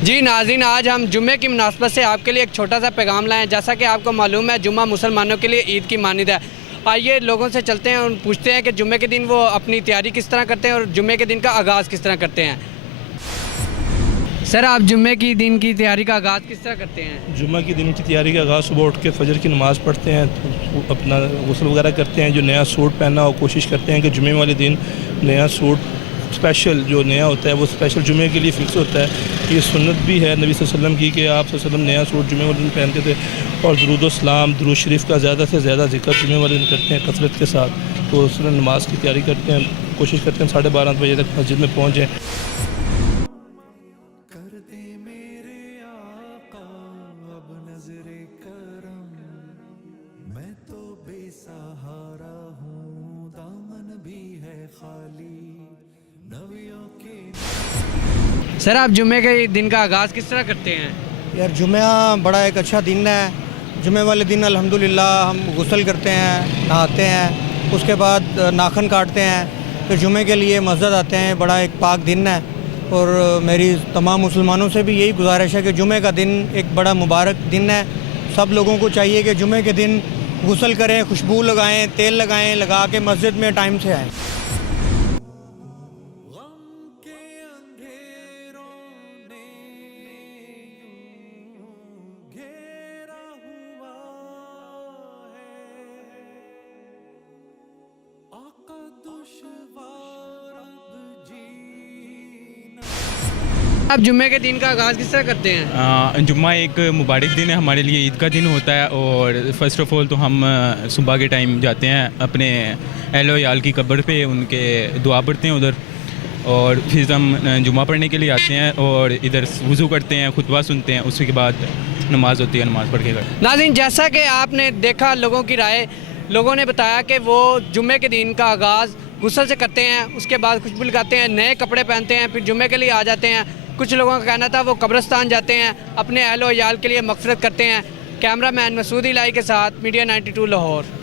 जी नाज़रीन, आज हम जुम्मे की मुनासबत से आपके लिए एक छोटा सा पैगाम लाए हैं। जैसा कि आपको मालूम है, जुम्मा मुसलमानों के लिए ईद की मानिंद है। आइए लोगों से चलते हैं और पूछते हैं कि जुम्मे के दिन वो अपनी तैयारी किस तरह करते हैं और जुम्मे के दिन का आगाज़ किस तरह करते हैं। सर, आप जुम्मे की दिन की तैयारी का आगाज़ किस तरह करते हैं? जुम्मा की दिन की तैयारी का आगाज़ सुबह उठ के फजर की नमाज़ पढ़ते हैं, तो अपना गुस्ल वगैरह करते हैं। जो नया सूट पहनना हो कोशिश करते हैं कि जुम्मे वाले दिन नया सूट स्पेशल जो नया होता है वो स्पेशल जुम्मे के लिए फ़िक्स होता है। ये सुन्नत भी है नबी सल्लल्लाहु अलैहि वसल्लम की कि आप सल्लल्लाहु अलैहि वसल्लम नया सूट जुम्मे वाले दिन पहनते थे। और दुरूद व सलाम दुरूद शरीफ का ज़्यादा से ज़्यादा जिक्र जुम्मे वाले दिन करते हैं कसरत के साथ। तो उस दिन नमाज़ की तैयारी करते हैं, कोशिश करते हैं 12:30 बजे तक मस्जिद में पहुँच जाएँ। मैं तो बेसहारा हूँ, दामन भी है खाली नवियों के। सर, आप जुम्मे के दिन का आगाज़ किस तरह करते हैं? यार जुम्मा बड़ा एक अच्छा दिन है। जुम्मे वाले दिन अल्हम्दुलिल्लाह हम गुस्ल करते हैं, नहाते हैं, उसके बाद नाखन काटते हैं, फिर जुम्मे के लिए मस्जिद आते हैं। बड़ा एक पाक दिन है और मेरी तमाम मुसलमानों से भी यही गुजारिश है कि जुम्मे का दिन एक बड़ा मुबारक दिन है। सब लोगों को चाहिए कि जुम्मे के दिन गुस्ल करें, खुशबू लगाएं, तेल लगाएं, लगा के मस्जिद में टाइम से आएँ। आप जुम्मे के दिन का आगाज़ किस तरह करते हैं? जुम्मा एक मुबारक दिन है हमारे लिए, ईद का दिन होता है। और फ़र्स्ट ऑफ़ ऑल तो हम सुबह के टाइम जाते हैं अपने अहलो याल की कब्र पे, उनके दुआ पढ़ते हैं उधर। और फिर हम जुम्मा पढ़ने के लिए आते हैं और इधर वज़ू करते हैं, खुतबा सुनते हैं, उसके बाद नमाज़ होती है, नमाज़ पढ़ के घर। नाज़रीन, जैसा कि आपने देखा लोगों की राय, लोगों ने बताया कि वो जुम्मे के दिन का आगाज़ गुस्ल से करते हैं, उसके बाद खुशबू लगाते हैं, नए कपड़े पहनते हैं, फिर जुम्मे के लिए आ जाते हैं। कुछ लोगों का कहना था वो कब्रिस्तान जाते हैं, अपने अहलो याल के लिए मग़फ़िरत करते हैं। कैमरा मैन मसूद इलाही के साथ मीडिया 92 लाहौर।